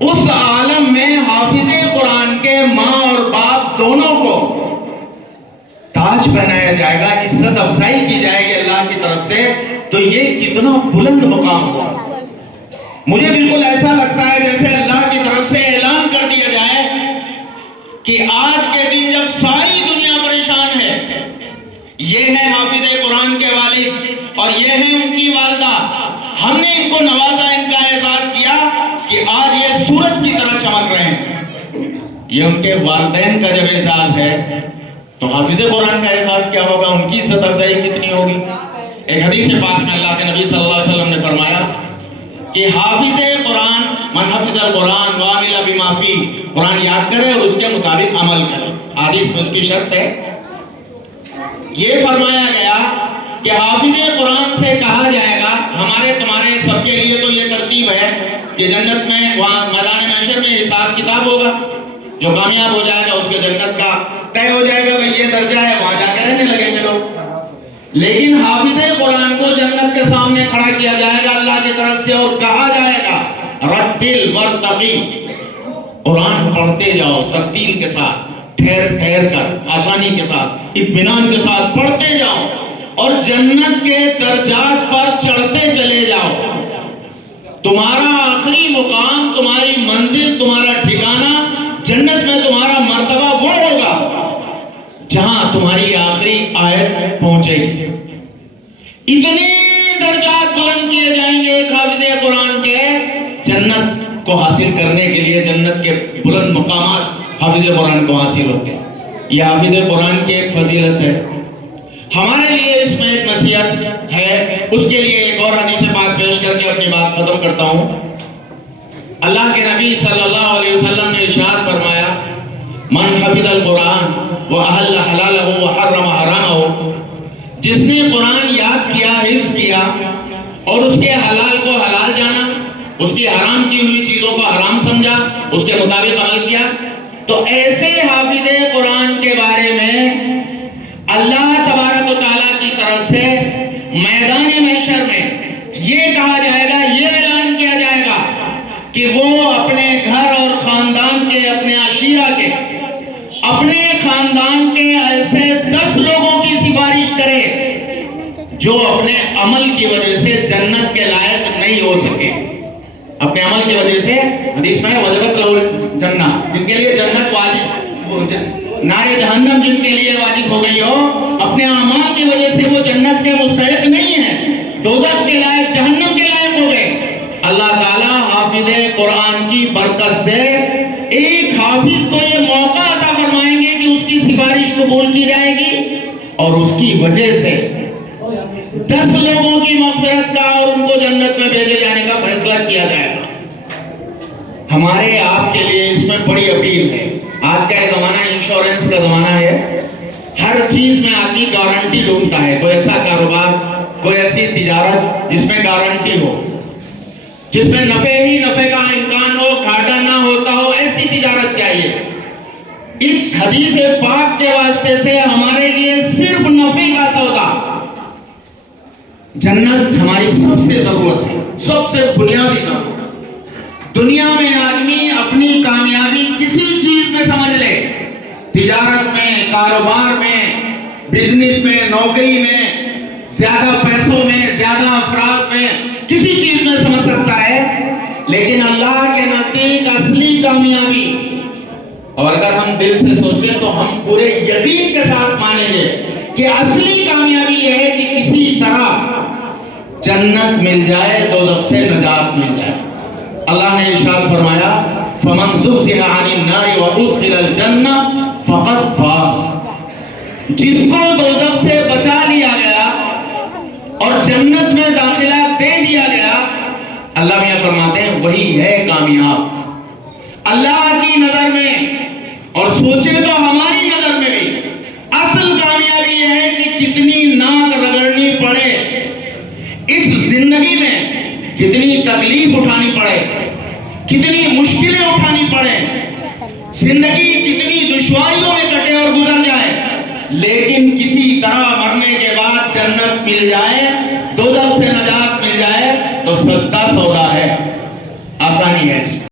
اس عالم میں حافظ قرآن کے ماں اور باپ دونوں کو تاج پہنایا جائے گا، عزت افزائی کی جائے گی اللہ کی طرف سے، تو یہ کتنا بلند مقام ہوا۔ مجھے بالکل ایسا لگتا ہے جیسے اللہ کی طرف سے اعلان کر دیا جائے کہ آج کے دن جب ساری دنیا پریشان ہے، یہ ہے حافظ قرآن کے والد اور یہ ہے ان کی والدہ، ہم نے ان کو نوازا، ان کا اعزاز کیا کہ آج یہ سورج کی طرح چمک رہے ہیں۔ یہ ان کے والدین کا جب اعزاز ہے تو حافظ قرآن کا اعزاز کیا ہوگا، ان کی عزت افزائی کتنی ہوگی۔ ایک حدیث پاک میں اللہ کے نبی صلی اللہ علیہ وسلم نے فرمایا کہ حافظ قرآن من حفظ القرآن وعمل بما فیہ، قرآن یاد کرے اور اس کے مطابق عمل کرے۔ حدیث میں اس کی شرط ہے، یہ فرمایا گیا کہ حافظ قرآن سے کہا جائے گا، ہمارے تمہارے سب کے لیے تو یہ ترتیب ہے کہ جنت میں وہاں میدان محشر میں حساب کتاب ہوگا، جو کامیاب ہو جائے گا اس کے جنت کا طے ہو جائے گا، بھئی یہ درجہ ہے، وہاں جا کے رہنے لگیں گے لوگ۔ لیکن حافظ قرآن کو جنت کے سامنے کھڑا کیا جائے گا اللہ کی طرف سے اور کہا جائے گا رتل ورتقی، قرآن پڑھتے جاؤ ترتیل کے ساتھ، ٹھہر ٹھہر کر، آسانی کے ساتھ، اطمینان کے ساتھ پڑھتے جاؤ اور جنت کے درجات پر چڑھتے چلے جاؤ۔ تمہارا آخری مقام، تمہاری منزل، تمہارا ٹھکانہ جنت میں، تمہارا مرتبہ وہ ہوگا جہاں تمہاری آخری آیت پہنچے گی۔ اتنے درجات بلند کیے جائیں گے ایک حافظ قرآن کے، جنت کو حاصل کرنے کے لیے جنت کے بلند مقامات حافظ قرآن کو حاصل ہوتے ہیں۔ یہ حافظ قرآن کی ایک فضیلت ہے۔ ہمارے لیے اس میں ایک نصیحت ہے، اس کے لیے ایک اور حدیث پاک پیش کر کے اپنی بات ختم کرتا ہوں۔ اللہ کے نبی صلی اللہ علیہ وسلم نے ارشاد فرمایا من حفظ القرآن وأحل حلالہ وحرم حرامہ، جس نے قرآن یاد کیا، حفظ کیا اور اس کے حلال کو حلال جانا، اس کی حرام کی ہوئی چیزوں کو حرام سمجھا، اس کے مطابق عمل کیا، تو ایسے حافظ قرآن کے بارے میں اللہ تبارک و تعالیٰ کی طرف سے میدان محشر میں یہ کہا جائے گا، یہ اعلان کیا جائے گا کہ وہ اپنے گھر اور خاندان کے، اپنے عشیرہ کے، اپنے خاندان کے ایسے 10 لوگوں کی سفارش کرے جو اپنے عمل کی وجہ سے جنت کے لائق نہیں ہو سکے۔ اپنے عمل کی وجہ سے، حدیث میں وجبت لہو الجنہ، جن کے لیے جنت واجب، نار جہنم جن کے لیے واجب ہو گئی ہو، اپنے اعمال کی وجہ سے وہ جنت کے مستحق نہیں ہیں، دوزخ کے لائق، جہنم کے لائق ہو گئے۔ اللہ تعالیٰ حافظ قرآن کی برکت سے ایک حافظ کو یہ موقع عطا فرمائیں گے کہ اس کی سفارش قبول کی جائے گی اور اس کی وجہ سے 10 لوگوں کی مغفرت کا اور ان کو جنت میں بھیجے جانے کا فیصلہ کیا جائے گا۔ ہمارے آپ کے لیے اس میں بڑی اپیل ہے۔ آج کا یہ زمانہ انشورنس کا زمانہ ہے، ہر چیز میں آدمی گارنٹی ڈھونڈتا ہے، کوئی ایسا کاروبار، کوئی ایسی تجارت جس میں گارنٹی ہو، جس میں نفع ہی نفع کا امکان ہو، گھاٹا نہ ہوتا ہو، ایسی تجارت چاہیے۔ اس حدیث پاک کے واسطے سے ہمارے لیے صرف نفع کا سودا، جنت ہماری سب سے ضرورت ہے، سب سے بنیادی ضرورت۔ دنیا میں آدمی اپنی کامیابی کسی چیز میں سمجھ لے، تجارت میں، کاروبار میں، بزنس میں، نوکری میں، زیادہ پیسوں میں، زیادہ افراد میں، کسی چیز میں سمجھ سکتا ہے، لیکن اللہ کے نزدیک اصلی کامیابی، اور اگر ہم دل سے سوچیں تو ہم پورے یقین کے ساتھ مانیں گے کہ اصلی کامیابی یہ ہے کہ کسی طرح جنت مل جائے، دوزخ سے نجات مل جائے۔ اللہ نے ارشاد فرمایا فَمَنْ زُحْزِحَ عَنِ النَّارِ وَأُدْخِلَ الْجَنَّةَ فَقَدْ فَازَ، جس کو دوزخ سے بچا لیا گیا اور جنت میں داخلہ دے دیا گیا، اللہ میاں فرماتے ہیں وہی ہے کامیاب۔ اللہ کی نظر میں اور سوچے تو ہماری نظر میں بھی اصل کامیابی یہ ہے کہ کتنی ناک رگڑنی پڑے اس زندگی میں، کتنی تکلیف اٹھانی پڑے، کتنی مشکلیں اٹھانی پڑے، زندگی کتنی دشواریوں میں کٹے اور گزر جائے، لیکن کسی طرح مرنے کے بعد جنت مل جائے، دوزخ سے نجات مل جائے، تو سستا سودا ہے، آسانی ہے۔